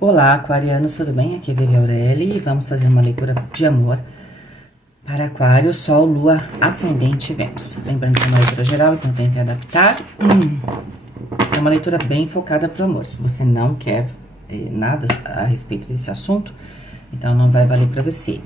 Olá, aquarianos, tudo bem? Aqui é Vivi Aureli e vamos fazer uma leitura de amor para Aquário, Sol, Lua, Ascendente e Vênus. Lembrando que é uma leitura geral, então tente adaptar. É uma leitura bem focada para o amor. Se você não quer nada a respeito desse assunto, então não vai valer para você.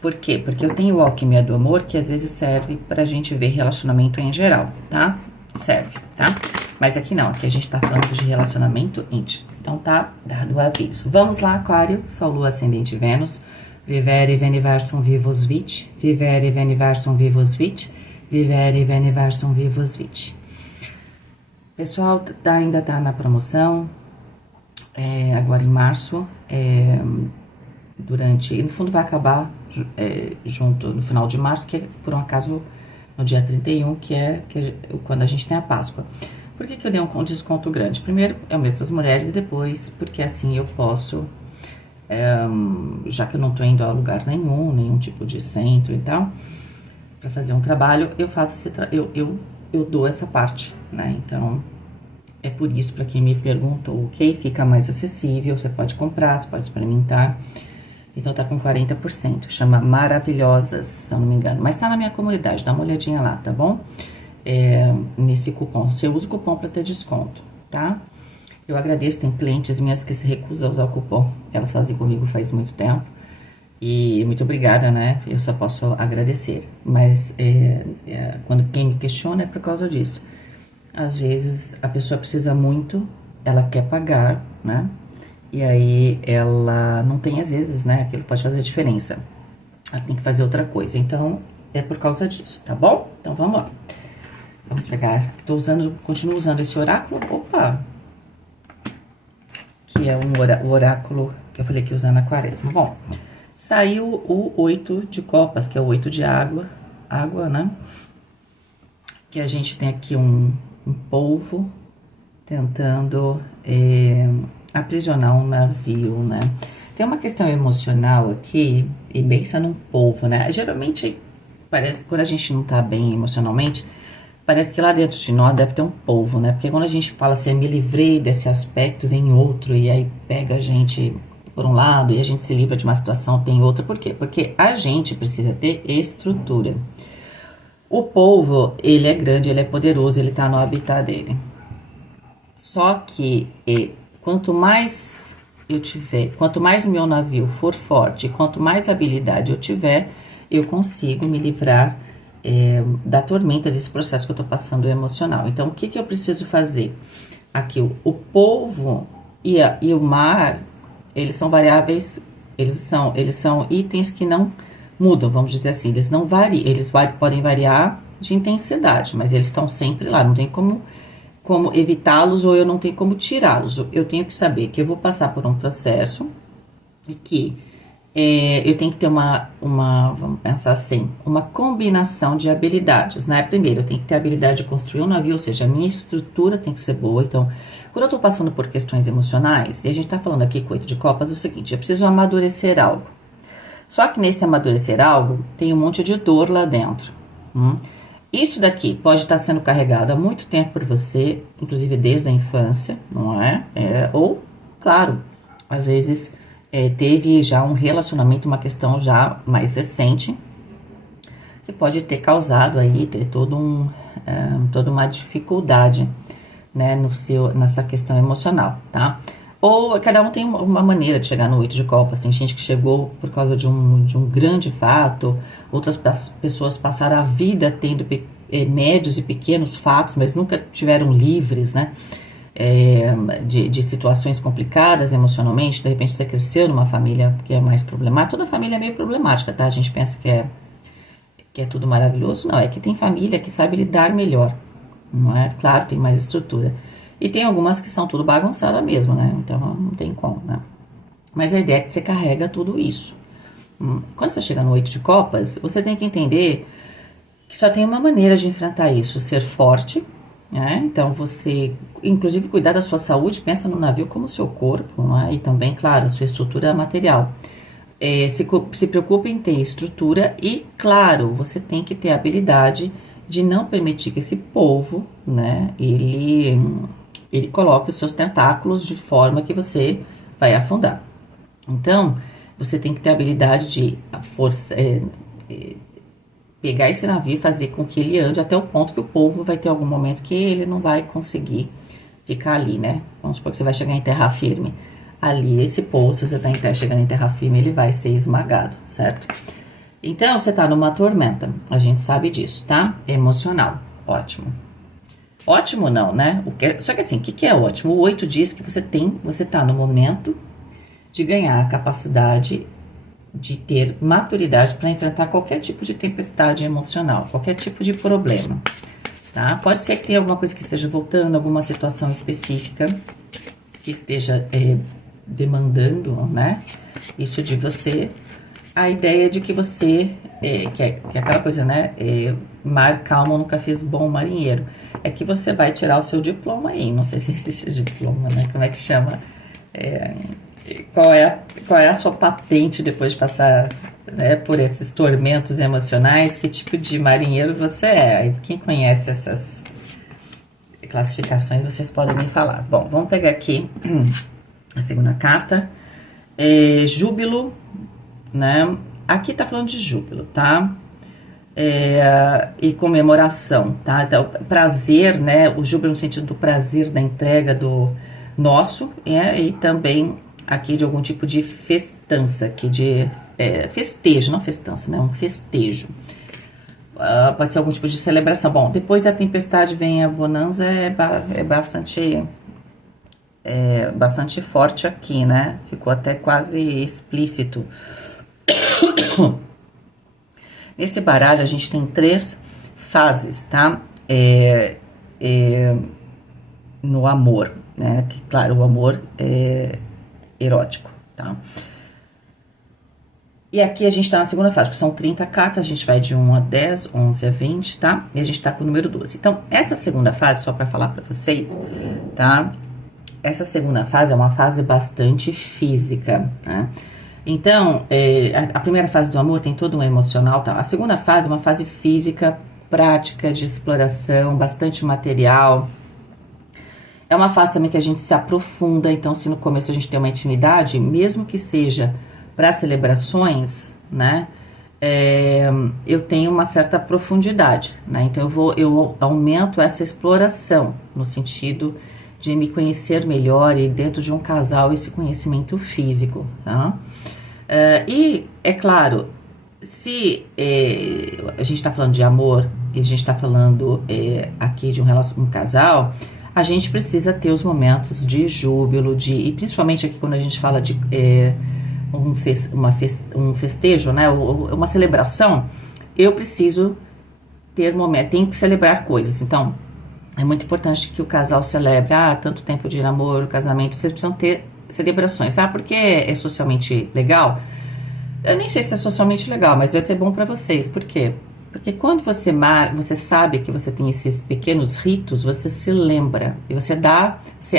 Por quê? Porque eu tenho o Alquimia do Amor, que às vezes serve pra gente ver relacionamento em geral, tá? Serve, tá? Mas aqui não, aqui a gente tá falando de relacionamento íntimo. Então tá dado o aviso. Vamos lá, Aquário, Sol, Lua, Ascendente Vênus. Vivere veniversum vivos vit, vivere veniversum vivos vit, vivere veniversum vivos vit. Pessoal, ainda tá na promoção, agora em março, no fundo vai acabar junto no final de março, que é por um acaso no dia 31, que é quando a gente tem a Páscoa. Por que eu dei um desconto grande? Primeiro, é o mês das mulheres, e depois, porque assim eu posso, já que eu não tô indo a lugar nenhum tipo de centro e tal, para fazer um trabalho, eu faço eu dou essa parte, né? Então, é por isso, para quem me perguntou, ok? Fica mais acessível, você pode comprar, você pode experimentar. Então tá com 40%, chama Maravilhosas, se eu não me engano. Mas tá na minha comunidade, dá uma olhadinha lá, tá bom? Nesse cupom, você usa o cupom pra ter desconto, tá? Eu agradeço, tem clientes minhas que se recusam a usar o cupom. Elas fazem comigo faz muito tempo. E muito obrigada, né? Eu só posso agradecer. Mas quando quem me questiona é por causa disso. Às vezes a pessoa precisa muito, ela quer pagar, né? E aí ela não tem, às vezes, né? Aquilo pode fazer diferença. Ela tem que fazer outra coisa. Então, é por causa disso, tá bom? Então, vamos lá. Vamos pegar. Continuo usando esse oráculo. Opa! Que é o oráculo que eu falei que ia usar na quaresma. Bom, saiu o 8 de copas, que é o 8 de água. Água, né? Que a gente tem aqui um polvo tentando aprisionar um navio, né? Tem uma questão emocional aqui, e pensa num polvo, né? Geralmente, parece que quando a gente não tá bem emocionalmente, parece que lá dentro de nós deve ter um polvo, né? Porque quando a gente fala assim, me livrei desse aspecto, vem outro, e aí pega a gente por um lado, e a gente se livra de uma situação, tem outra. Por quê? Porque a gente precisa ter estrutura. O polvo, ele é grande, ele é poderoso, ele tá no habitat dele. Só que quanto mais o meu navio for forte, quanto mais habilidade eu tiver, eu consigo me livrar da tormenta desse processo que eu tô passando emocional. Então, o que eu preciso fazer? Aqui, o polvo e o mar, eles são variáveis, eles são itens que não mudam, vamos dizer assim, eles não variam, podem variar de intensidade, mas eles estão sempre lá, não tem como evitá-los ou eu não tenho como tirá-los. Eu tenho que saber que eu vou passar por um processo e que eu tenho que ter vamos pensar assim, uma combinação de habilidades, né? Primeiro, eu tenho que ter a habilidade de construir um navio, ou seja, a minha estrutura tem que ser boa. Então, quando eu tô passando por questões emocionais, e a gente tá falando aqui com 8 de copas, é o seguinte, eu preciso amadurecer algo. Só que nesse amadurecer algo, tem um monte de dor lá dentro. Isso daqui pode estar sendo carregado há muito tempo por você, inclusive desde a infância, não é? Ou, claro, às vezes teve já um relacionamento, uma questão já mais recente, que pode ter causado aí, ter toda uma dificuldade, né, nessa questão emocional, tá? Ou cada um tem uma maneira de chegar no 8 de copas. Tem gente que chegou por causa de um grande fato, outras pessoas passaram a vida tendo médios e pequenos fatos, mas nunca tiveram livres, né? De situações complicadas emocionalmente. De repente você cresceu numa família que é mais problemática. Toda família é meio problemática, tá? A gente pensa que é tudo maravilhoso. Não, é que tem família que sabe lidar melhor, não é? Claro, tem mais estrutura. E tem algumas que são tudo bagunçada mesmo, né? Então não tem como, né? Mas a ideia é que você carrega tudo isso. Quando você chega no 8 de copas, você tem que entender que só tem uma maneira de enfrentar isso, ser forte, né? Então você, inclusive, cuidar da sua saúde, pensa no navio como o seu corpo, né? E também, claro, a sua estrutura material. Se preocupe em ter estrutura e, claro, você tem que ter a habilidade de não permitir que esse polvo, né, ele ele coloca os seus tentáculos de forma que você vai afundar. Então, você tem que ter a habilidade de pegar esse navio e fazer com que ele ande até o ponto que o povo vai ter algum momento que ele não vai conseguir ficar ali, né? Vamos supor que você vai chegar em terra firme. Ali, esse povo, se você tá chegando em terra firme, ele vai ser esmagado, certo? Então, você tá numa tormenta, a gente sabe disso, tá? Emocional, ótimo. Ótimo não, né? Só que assim, o que é ótimo? O 8 diz que você tá no momento de ganhar a capacidade de ter maturidade para enfrentar qualquer tipo de tempestade emocional, qualquer tipo de problema, tá? Pode ser que tenha alguma coisa que esteja voltando, alguma situação específica que esteja demandando, né? Isso de você. A ideia de que você, que é aquela coisa, né? Mar calmo nunca fez bom marinheiro. É que você vai tirar o seu diploma aí. Não sei se existe diploma, né? Como é que chama? Qual é a sua patente depois de passar, né, por esses tormentos emocionais? Que tipo de marinheiro você é? Quem conhece essas classificações, vocês podem me falar. Bom, vamos pegar aqui a segunda carta. Júbilo, né? Aqui tá falando de júbilo, tá? E comemoração, tá? Então, prazer, né? O júbilo no sentido do prazer da entrega do nosso, e também aqui de algum tipo de festança, aqui de festejo, não festança, né? Um festejo. Pode ser algum tipo de celebração. Bom, depois da tempestade vem a bonança, bastante forte aqui, né? Ficou até quase explícito. Nesse baralho a gente tem 3 fases, tá? No amor, né? Que, claro, o amor é erótico, tá? E aqui a gente tá na segunda fase, porque são 30 cartas, a gente vai de 1 a 10, 11 a 20, tá? E a gente tá com o número 12. Então, essa segunda fase, só pra falar pra vocês, tá? Essa segunda fase é uma fase bastante física, né? Então, a primeira fase do amor tem todo um emocional, tá? A segunda fase é uma fase física, prática, de exploração, bastante material. É uma fase também que a gente se aprofunda, então se no começo a gente tem uma intimidade, mesmo que seja para celebrações, né? Eu tenho uma certa profundidade, né? Então eu aumento essa exploração, no sentido de me conhecer melhor e dentro de um casal esse conhecimento físico, tá? E, é claro, se a gente tá falando de amor e a gente tá falando aqui de um casal, a gente precisa ter os momentos de júbilo, e principalmente aqui quando a gente fala de um festejo, né, uma celebração, eu preciso ter momento, tenho que celebrar coisas. Então, é muito importante que o casal celebre, tanto tempo de namoro, casamento, vocês precisam ter celebrações, porque é socialmente legal? Eu nem sei se é socialmente legal, mas vai ser bom para vocês. Por quê? Porque quando você sabe que você tem esses pequenos ritos, você se lembra e você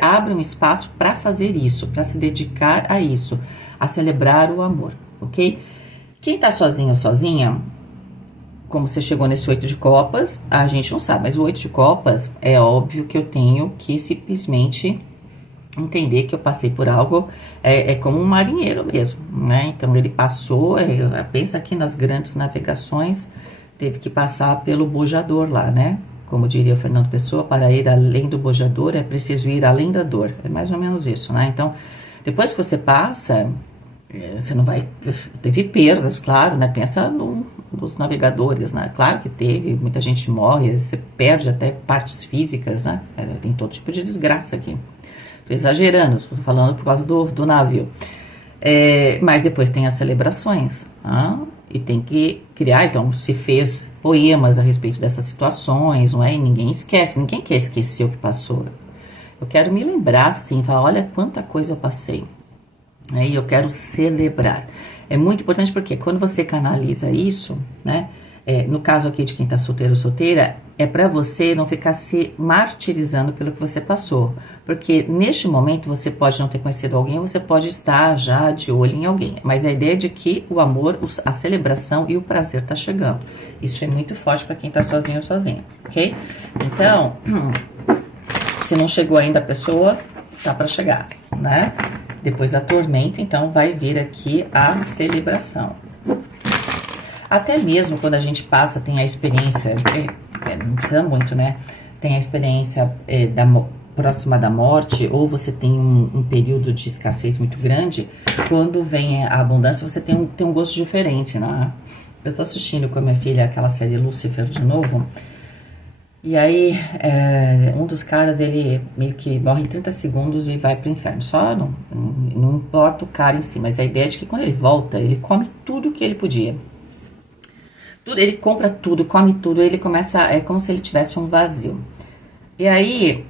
abre um espaço para fazer isso, para se dedicar a isso, a celebrar o amor, ok? Quem tá sozinho ou sozinha, como você chegou nesse 8 de copas, a gente não sabe, mas o 8 de copas é óbvio que eu tenho que simplesmente entender que eu passei por algo, é como um marinheiro mesmo, né? Então ele passou, pensa aqui nas grandes navegações, teve que passar pelo bojador lá, né? Como diria o Fernando Pessoa, para ir além do bojador é preciso ir além da dor. É mais ou menos isso, né? Então, depois que você passa, você não vai... Teve perdas, claro, né? Pensa nos navegadores, né? Claro que teve, muita gente morre, você perde até partes físicas, né? Tem todo tipo de desgraça aqui. Tô exagerando, estou falando por causa do navio. Mas depois tem as celebrações, e tem que criar, então se fez poemas a respeito dessas situações, não é? E ninguém esquece, ninguém quer esquecer o que passou. Eu quero me lembrar, assim, falar, olha quanta coisa eu passei, e eu quero celebrar. É muito importante porque quando você canaliza isso, né? No caso aqui de quem tá solteiro ou solteira, é para você não ficar se martirizando pelo que você passou. Porque neste momento você pode não ter conhecido alguém, ou você pode estar já de olho em alguém. Mas a ideia é de que o amor, a celebração e o prazer tá chegando. Isso é muito forte para quem tá sozinho ou sozinha, ok? Então, se não chegou ainda a pessoa, tá para chegar, né? Depois da tormenta, então vai vir aqui a celebração. Até mesmo quando a gente passa, tem a experiência, não precisa muito, né? Tem a experiência próxima da morte, ou você tem um período de escassez muito grande, quando vem a abundância, você tem um gosto diferente, né? Eu tô assistindo com a minha filha aquela série Lucifer de novo, e aí um dos caras, ele meio que morre em 30 segundos e vai pro inferno. Só não importa o cara em si, mas a ideia é de que quando ele volta, ele come tudo que ele podia. Ele compra tudo, come tudo, ele começa, é como se ele tivesse um vazio. E aí,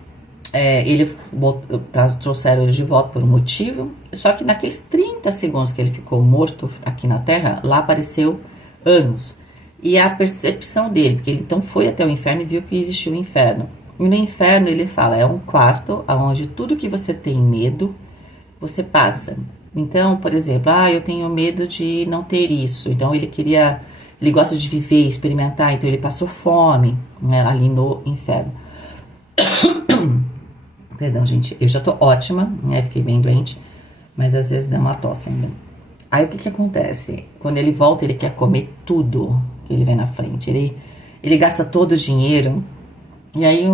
trouxeram ele de volta por um motivo, só que naqueles 30 segundos que ele ficou morto aqui na Terra, lá apareceu anos. E a percepção dele, porque ele então foi até o inferno e viu que existia o inferno. E no inferno ele fala, é um quarto onde tudo que você tem medo, você passa. Então, por exemplo, eu tenho medo de não ter isso. Então ele gosta de viver, experimentar, então ele passou fome, né, ali no inferno. Perdão, gente, eu já tô ótima, né, fiquei bem doente, mas às vezes dá uma tosse ainda. Aí o que acontece? Quando ele volta, ele quer comer tudo que ele vê na frente. Ele gasta todo o dinheiro. E aí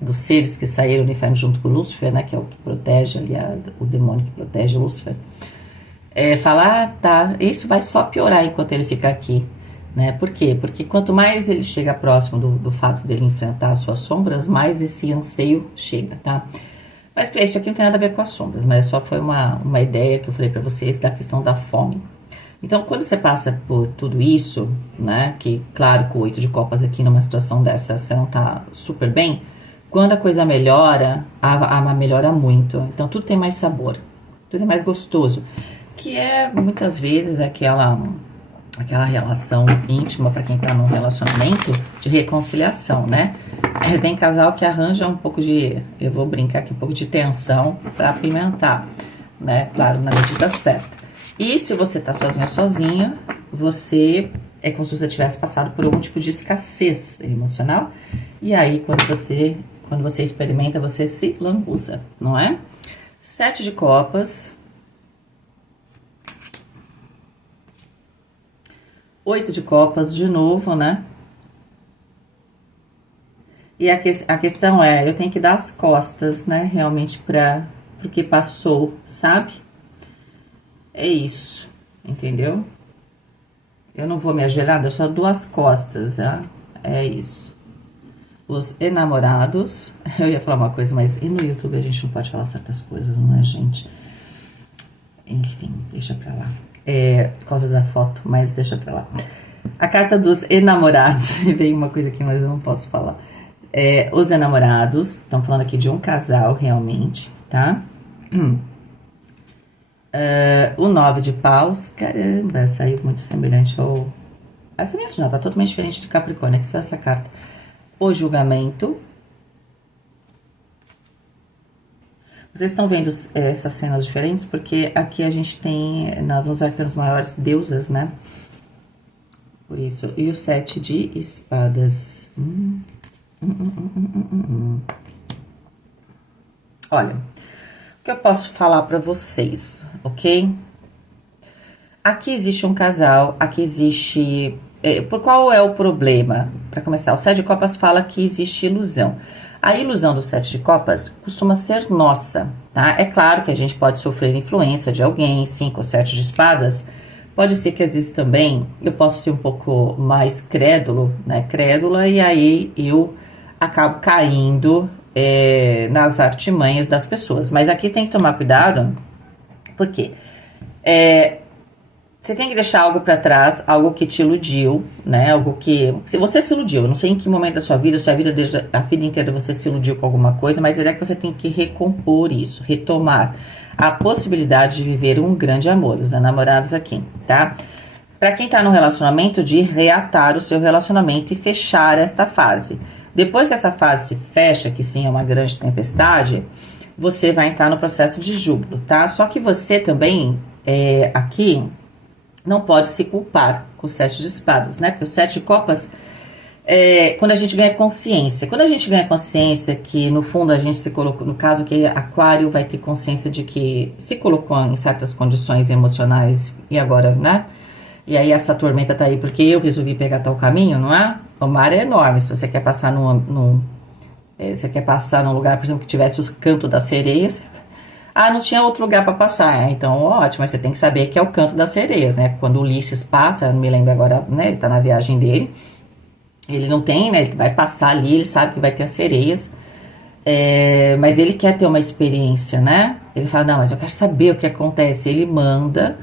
dos seres que saíram do inferno junto com Lúcifer, né, que é o que protege ali, o demônio que protege Lúcifer, fala, tá, isso vai só piorar enquanto ele ficar aqui. Né? Por quê? Porque quanto mais ele chega próximo do fato dele enfrentar as suas sombras, mais esse anseio chega, tá? Mas isso aqui não tem nada a ver com as sombras, mas só foi uma ideia que eu falei pra vocês da questão da fome. Então, quando você passa por tudo isso, né, que claro, com o 8 de copas aqui numa situação dessa, você não tá super bem, quando a coisa melhora, a alma melhora muito. Então, tudo tem mais sabor, tudo é mais gostoso, que é muitas vezes aquela relação íntima para quem tá num relacionamento de reconciliação, né? Tem casal que arranja um pouco eu vou brincar aqui, um pouco de tensão para apimentar, né? Claro, na medida certa. E se você tá sozinha, você é como se você tivesse passado por algum tipo de escassez emocional. E aí, quando você experimenta, você se lambuza, não é? 7 de copas. 8 de copas de novo, né? E a questão eu tenho que dar as costas, né? Realmente para o que passou, sabe? É isso, entendeu? Eu não vou me ajoelhar, eu só dou as costas, tá? É isso. Os enamorados, eu ia falar uma coisa, mas e no YouTube a gente não pode falar certas coisas, não é, gente? Enfim, deixa pra lá. Por causa da foto, mas deixa pra lá. A carta dos enamorados, veio uma coisa aqui, mas eu não posso falar. Os enamorados, estão falando aqui de um casal, realmente, tá? O 9 de paus, caramba, saiu muito semelhante ao... semelhante não, tá totalmente diferente de Capricórnio, que só essa carta. O julgamento. Vocês estão vendo essas cenas diferentes? Porque aqui a gente tem, nos arcanos maiores, deusas, né? Por isso. E o 7 de espadas. Olha, o que eu posso falar pra vocês, ok? Aqui existe um casal, aqui existe... por qual é o problema? Pra começar, o 7 de copas fala que existe ilusão. A ilusão do 7 de copas costuma ser nossa, tá? É claro que a gente pode sofrer influência de alguém, 5 ou 7 de espadas. Pode ser que às vezes também eu possa ser um pouco mais crédulo, né? Crédula, e aí eu acabo caindo nas artimanhas das pessoas. Mas aqui tem que tomar cuidado, porque você tem que deixar algo pra trás, algo que te iludiu, né? Algo que... Se você se iludiu, eu não sei em que momento da sua vida, a vida inteira você se iludiu com alguma coisa, mas é que você tem que recompor isso, retomar a possibilidade de viver um grande amor, os enamorados aqui, tá? Pra quem tá no relacionamento, de reatar o seu relacionamento e fechar esta fase. Depois que essa fase se fecha, que sim é uma grande tempestade, você vai entrar no processo de júbilo, tá? Só que você também, aqui... não pode se culpar com o 7 de espadas, né? Porque o 7 de copas Quando a gente ganha consciência. Quando a gente ganha consciência que, no fundo, a gente se colocou, no caso que Aquário vai ter consciência de que se colocou em certas condições emocionais e agora, né? E aí essa tormenta tá aí porque eu resolvi pegar tal caminho, não é? O mar é enorme. Se você quer passar você quer passar num lugar, por exemplo, que tivesse os cantos das sereias. Ah, não tinha outro lugar para passar. Então, ótimo, mas você tem que saber que é o canto das sereias, né? Quando Ulisses passa, eu não me lembro agora, né? Ele tá na viagem dele. Ele não tem, né? Ele vai passar ali, ele sabe que vai ter as sereias. Mas ele quer ter uma experiência, né? Ele fala, não, mas eu quero saber o que acontece. Ele manda.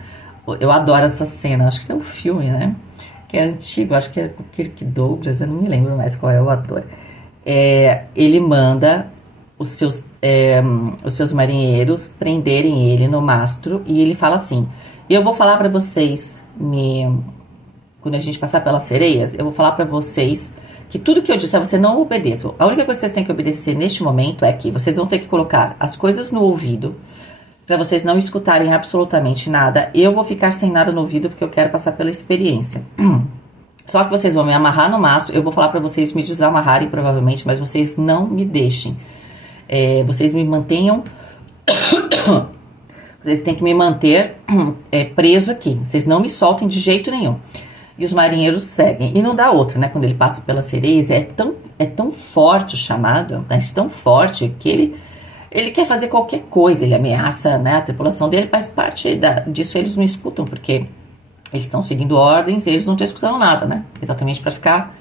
Eu adoro essa cena, acho que é um filme, né? Que é antigo, acho que é o Kirk Douglas, eu não me lembro mais qual é o ator. Ele manda os seus marinheiros prenderem ele no mastro e ele fala assim: eu vou falar para vocês, quando a gente passar pelas sereias, eu vou falar para vocês que tudo que eu disser você não obedeça. A única coisa que vocês têm que obedecer neste momento é que vocês vão ter que colocar as coisas no ouvido para vocês não escutarem absolutamente nada. Eu vou ficar sem nada no ouvido porque eu quero passar pela experiência. Só que vocês vão me amarrar no mastro, eu vou falar para vocês me desamarrarem provavelmente, mas vocês não me deixem. Vocês me mantenham. Vocês têm que me manter preso aqui. Vocês não me soltem de jeito nenhum. E os marinheiros seguem. E não dá outra, né? Quando ele passa pelas sereias, é tão forte o chamado, mas tão forte que ele quer fazer qualquer coisa. Ele ameaça, né, a tripulação dele, faz parte disso. Eles não escutam, porque eles estão seguindo ordens e eles não estão escutando nada, né? Exatamente para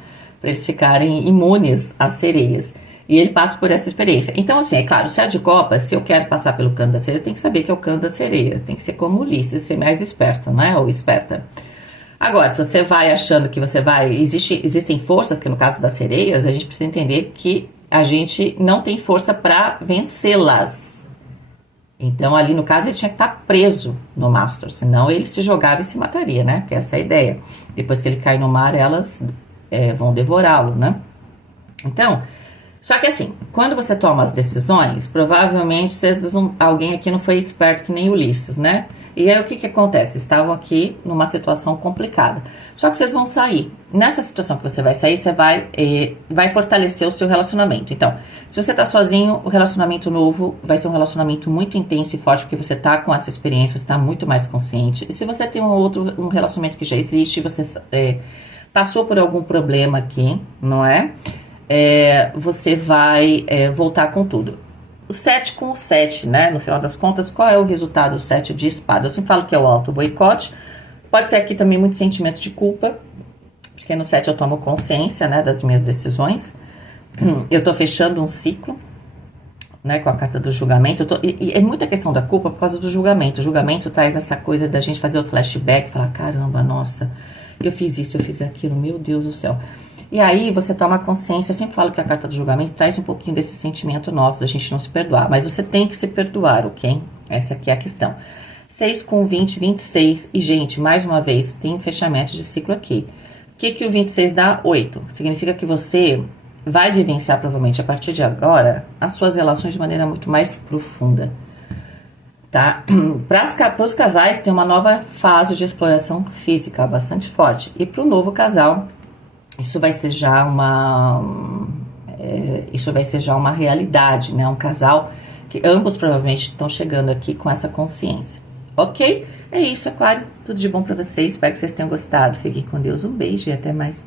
eles ficarem imunes às sereias. E ele passa por essa experiência. Então, assim, é claro, o Sete de Copas, se eu quero passar pelo canto da sereia, tem que saber que é o canto da sereia. Tem que ser como Ulisses, ser mais esperto, né? Ou esperta. Agora, se você vai achando que você vai... Existem forças, que no caso das sereias, a gente precisa entender que a gente não tem força para vencê-las. Então, ali no caso, ele tinha que estar preso no mastro. Senão, ele se jogava e se mataria, né? Porque essa é a ideia. Depois que ele cai no mar, elas vão devorá-lo, né? Então... Só que assim, quando você toma as decisões, provavelmente alguém aqui não foi esperto que nem Ulisses, né? E aí o que acontece? Estavam aqui numa situação complicada. Só que vocês vão sair. Nessa situação que você vai sair, você vai fortalecer o seu relacionamento. Então, se você tá sozinho, o relacionamento novo vai ser um relacionamento muito intenso e forte, porque você tá com essa experiência, você tá muito mais consciente. E se você tem um relacionamento que já existe, você passou por algum problema aqui, não é? Você vai voltar com tudo. O 7 com o 7, né? No final das contas, qual é o resultado do 7 de espada? Eu sempre falo que é o auto boicote. Pode ser aqui também muito sentimento de culpa, porque no 7 eu tomo consciência, né, das minhas decisões. Eu tô fechando um ciclo, né, com a carta do julgamento. E é muita questão da culpa por causa do julgamento. O julgamento traz essa coisa da gente fazer o flashback, falar, caramba, nossa, eu fiz isso, eu fiz aquilo, meu Deus do céu. E aí você toma consciência, eu sempre falo que a carta do julgamento traz um pouquinho desse sentimento nosso, da gente não se perdoar, mas você tem que se perdoar, ok? Essa aqui é a questão. 6 com 20, 26, e gente, mais uma vez, tem um fechamento de ciclo aqui. O que o 26 dá? 8. Significa que você vai vivenciar, provavelmente, a partir de agora, as suas relações de maneira muito mais profunda, tá? Para os casais, tem uma nova fase de exploração física bastante forte, e para o novo casal, isso vai ser já uma realidade, né? Um casal que ambos provavelmente estão chegando aqui com essa consciência. Ok? É isso, Aquário. Tudo de bom para vocês. Espero que vocês tenham gostado. Fiquem com Deus. Um beijo e até mais.